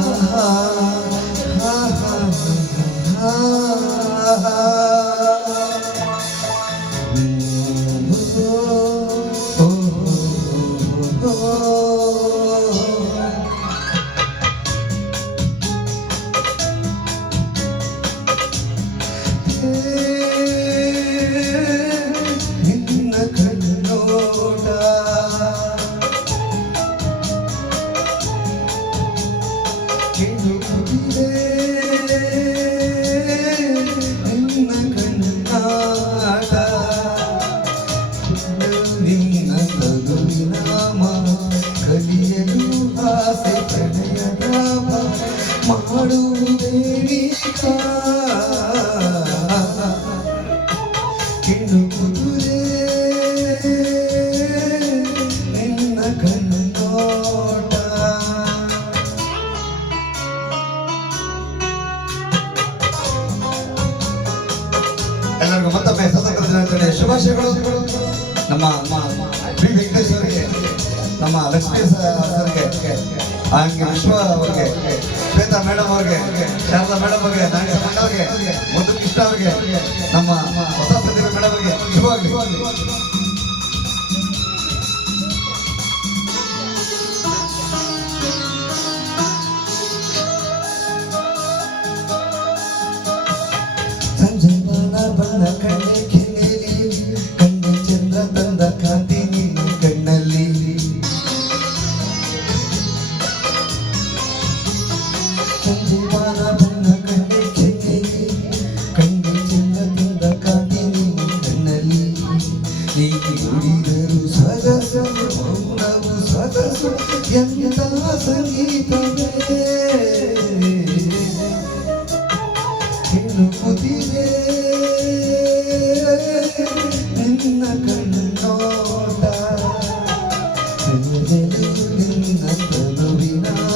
ha ha ha ha ಮತ್ತೊಮ್ಮೆ ಸ್ವತಂತ್ರ ದಿನಾಚರಣೆ ಶುಭಾಶಯಗಳು. ನಮ್ಮ ಬಿ ವೆಂಕಟೇಶ್ವರಿಗೆ ನಮ್ಮ ಲಕ್ಷ್ಮೀ ಸರ್ಗೆ, ಹಾಗೆ ವಿಶ್ವ ಅವರಿಗೆ, ಶ್ವೇತಾ ಮೇಡಮ್ ಅವ್ರಿಗೆ, ಶಾರದಾ ಮೇಡಮ್ ಅವರಿಗೆ, ನಾಗೇಶ್ ಅವ್ರಿಗೆ ಮುದ್ದು ಕೃಷ್ಣ ಅವ್ರಿಗೆ, ನಮ್ಮ ಹೊಸ ಪ್ರತಿಭೆ ಮೇಡಮ್ ಅವ್ರಿಗೆ ಎಂತ ಸಂಗೀತವೇ ನಿನ್ನ ಕಣ್ಣೋಟ ನಿನ್ನ ತನುವಿನ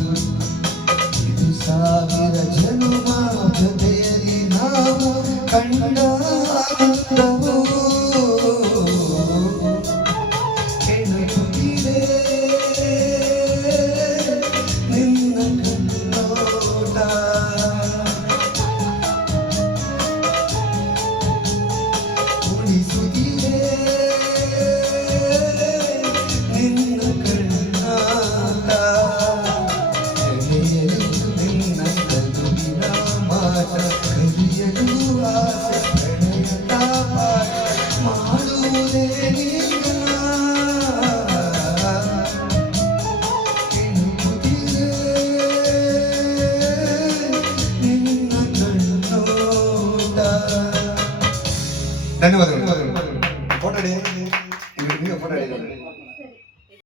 Thank you. ధన్యవాదాలు